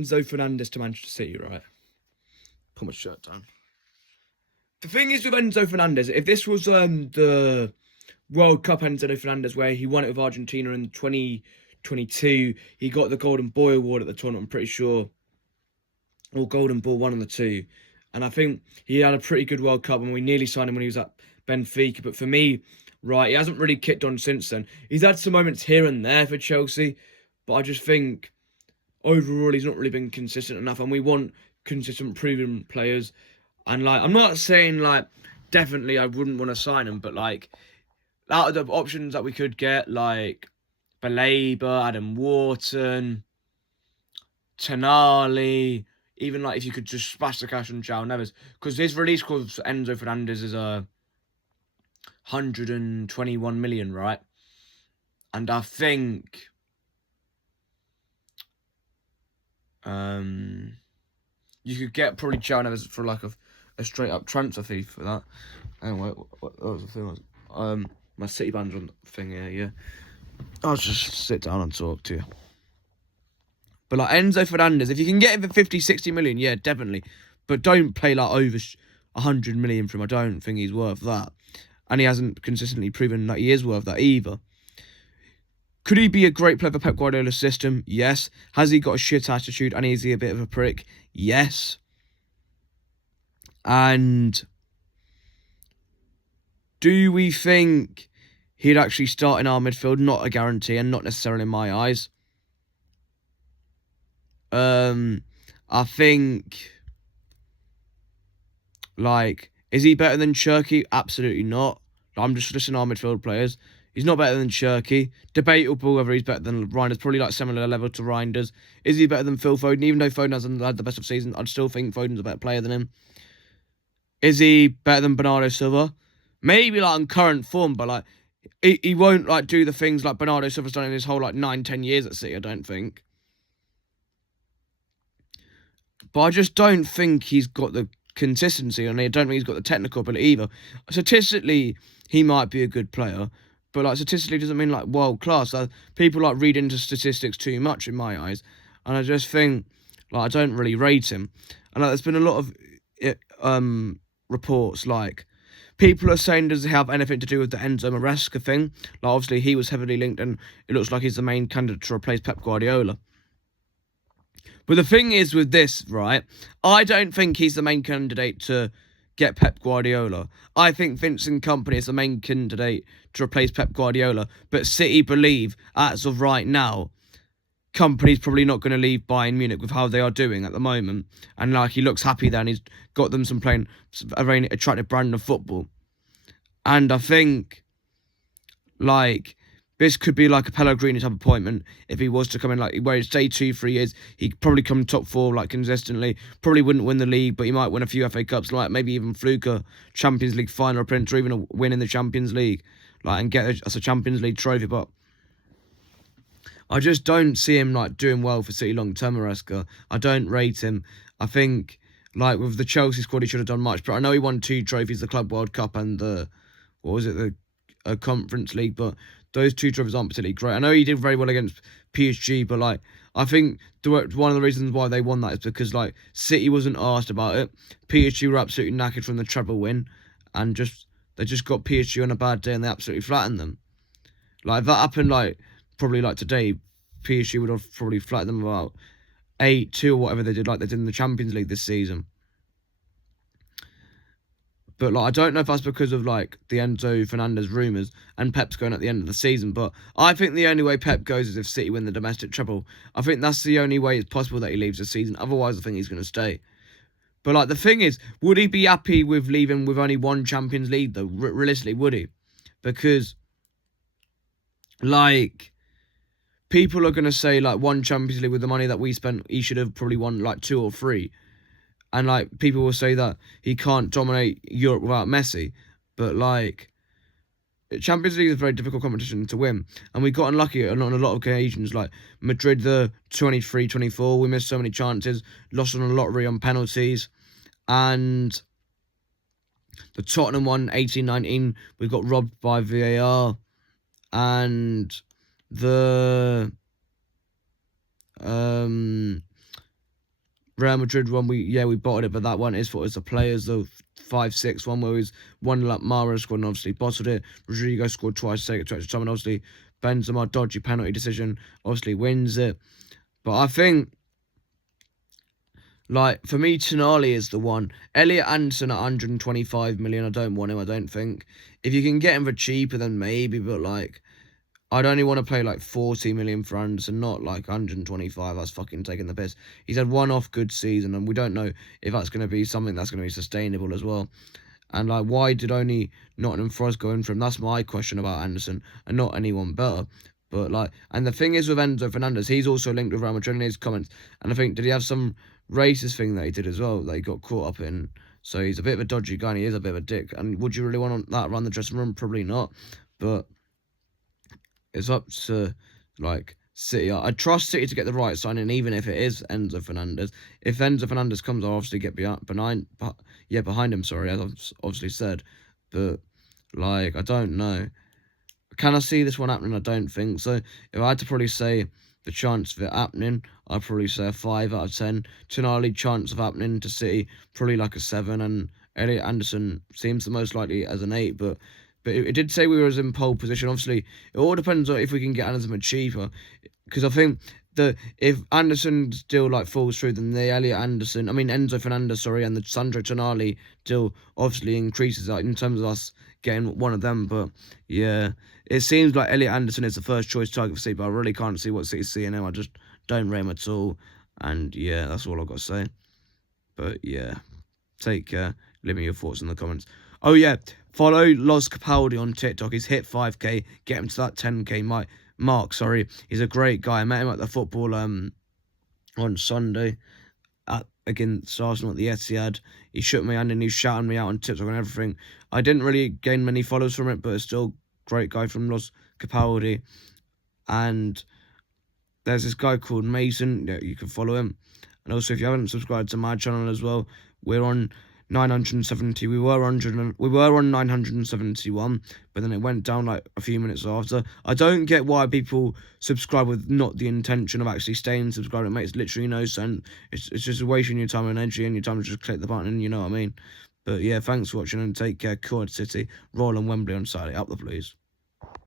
Enzo Fernandez to Manchester City, right? Put my shirt down. The thing is with Enzo Fernandez, if this was the World Cup Enzo Fernandez where he won it with Argentina in 2022, he got the Golden Boy Award at the tournament, I'm pretty sure, or Golden Ball, one of the two. And I think he had a pretty good World Cup, and we nearly signed him when he was at Benfica. But for me, right, he hasn't really kicked on since then. He's had some moments here and there for Chelsea, but I just think overall he's not really been consistent enough, and we want consistent, proven players. And like, I'm not saying like definitely I wouldn't want to sign him, but like out of the options that we could get, like Baleba, Adam Wharton, Tonali, even like if you could just splash the cash on João Neves, because his release clause for Enzo Fernandez is 121 million, right? And I think you could get probably João Neves for like a straight up transfer fee for that. Anyway, what was the thing? My City band's on the thing here, yeah. I'll just sit down and talk to you. But like Enzo Fernandez, if you can get him for 50, 60 million, yeah, definitely. But don't pay like over 100 million for him. I don't think he's worth that. And he hasn't consistently proven that he is worth that either. Could he be a great player for Pep Guardiola's system? Yes. Has he got a shit attitude and is he a bit of a prick? Yes. And do we think he'd actually start in our midfield? Not a guarantee, and not necessarily in my eyes. I think, like, is he better than Cherky? Absolutely not. I'm just listing our midfield players. He's not better than Cherky. Debatable whether he's better than Reinders. Probably like similar level to Reinders. Is he better than Phil Foden? Even though Foden hasn't had the best of season, I'd still think Foden's a better player than him. Is he better than Bernardo Silva? Maybe like in current form, but like he won't like do the things like Bernardo Silva's done in his whole like 9-10 years at City, I don't think. But I just don't think he's got the consistency, and I don't think he's got the technical ability either. Statistically, he might be a good player, but like statistically doesn't mean like world class. People like read into statistics too much in my eyes, and I just think like I don't really rate him. And like, there's been a lot of reports like people are saying does it have anything to do with the Enzo Maresca thing? Like obviously he was heavily linked, and it looks like he's the main candidate to replace Pep Guardiola. But the thing is with this, right, I don't think he's the main candidate to get Pep Guardiola. I think Vincent Kompany is the main candidate to replace Pep Guardiola. But City believe, as of right now, Kompany's probably not going to leave Bayern Munich with how they are doing at the moment. And like he looks happy there, and he's got them playing a very attractive brand of football. And I think, like, this could be like a Pellegrini type appointment if he was to come in, like, where he'd stay 2-3 years. He'd probably come top 4, like, consistently. Probably wouldn't win the league, but he might win a few FA Cups, like maybe even fluke a Champions League final appearance, or even a win in the Champions League, like, and get us a Champions League trophy. But I just don't see him, like, doing well for City long-term, Maresca. I don't rate him. I think, like, with the Chelsea squad, he should have done much. But I know he won 2 trophies, the Club World Cup and the, the Conference League, but those 2 trophies aren't particularly great. I know he did very well against PSG, but like I think one of the reasons why they won that is because like City wasn't asked about it. PSG were absolutely knackered from the treble win, and they just got PSG on a bad day and they absolutely flattened them. Like if that happened like probably like today, PSG would have probably flattened them about 8-2 or whatever they did, like they did in the Champions League this season. But like I don't know if that's because of like the Enzo Fernandez rumours and Pep's going at the end of the season. But I think the only way Pep goes is if City win the domestic treble. I think that's the only way it's possible that he leaves this season. Otherwise, I think he's going to stay. But like the thing is, would he be happy with leaving with only 1 Champions League though? Realistically, would he? Because like people are going to say like 1 Champions League with the money that we spent, he should have probably won like 2 or 3. And, like, people will say that he can't dominate Europe without Messi. But, like, Champions League is a very difficult competition to win. And we got unlucky on a lot of occasions. Like, Madrid, the 23-24, we missed so many chances. Lost on a lottery on penalties. And the Tottenham one, 18-19, we got robbed by VAR. And the Real Madrid one, we bottled it, but that one is for us the players. The 5-6 one where he's one like Mares scored and obviously bottled it. Rodrigo scored twice, take it to extra time, and obviously Benzema dodgy penalty decision obviously wins it. But I think, like, for me, Tonali is the one. Elliot Anderson at 125 million. I don't want him. I don't think. If you can get him for cheaper, then maybe. But like, I'd only want to pay like 40 million for Anderson, not like 125. That's fucking taking the piss. He's had one off good season, and we don't know if that's going to be something that's going to be sustainable as well. And like, why did only Nottingham Forest go in for him? That's my question about Anderson, and not anyone better. But like, and the thing is with Enzo Fernandez, he's also linked with Real Madrid in his comments. And I think, did he have some racist thing that he did as well that he got caught up in? So he's a bit of a dodgy guy, and he is a bit of a dick. And would you really want that around the dressing room? Probably not. But it's up to, like, City. I trust City to get the right signing, even if it is Enzo Fernandez. If Enzo Fernandez comes, I'll obviously get behind him, sorry, as I've obviously said. But, like, I don't know. Can I see this one happening? I don't think so. If I had to probably say the chance of it happening, I'd probably say a 5 out of 10. Tonali, chance of happening to City, probably like a 7. And Elliot Anderson seems the most likely as an 8. But it did say we were in pole position. Obviously, it all depends on if we can get Anderson cheaper. Because I think that if Anderson still like falls through, then the Enzo Fernandez, sorry, and the Sandro Tonali deal obviously increases that in terms of us getting one of them. But yeah, it seems like Elliot Anderson is the first choice target for City, but I really can't see what City's seeing him. I just don't rate him at all. And yeah, that's all I've got to say. But yeah, take care. Leave me your thoughts in the comments. Oh yeah, follow Los Capaldi on TikTok. He's hit 5k. Get him to that 10k mark. Sorry, he's a great guy. I met him at the football on Sunday against Arsenal at the Etihad. He shook my hand and he's shouting me out on TikTok and everything. I didn't really gain many followers from it, but it's still a great guy from Los Capaldi. And there's this guy called Mason. Yeah, you can follow him. And also, if you haven't subscribed to my channel as well, we're on 970. We were on 971, but then it went down like a few minutes after. I don't get why people subscribe with not the intention of actually staying subscribed. It makes literally no sense. It's just wasting your time and energy, and your time to just click the button, and you know what I mean. But yeah, thanks for watching and take care. City, Royal and Wembley on Saturday. Up the Blues.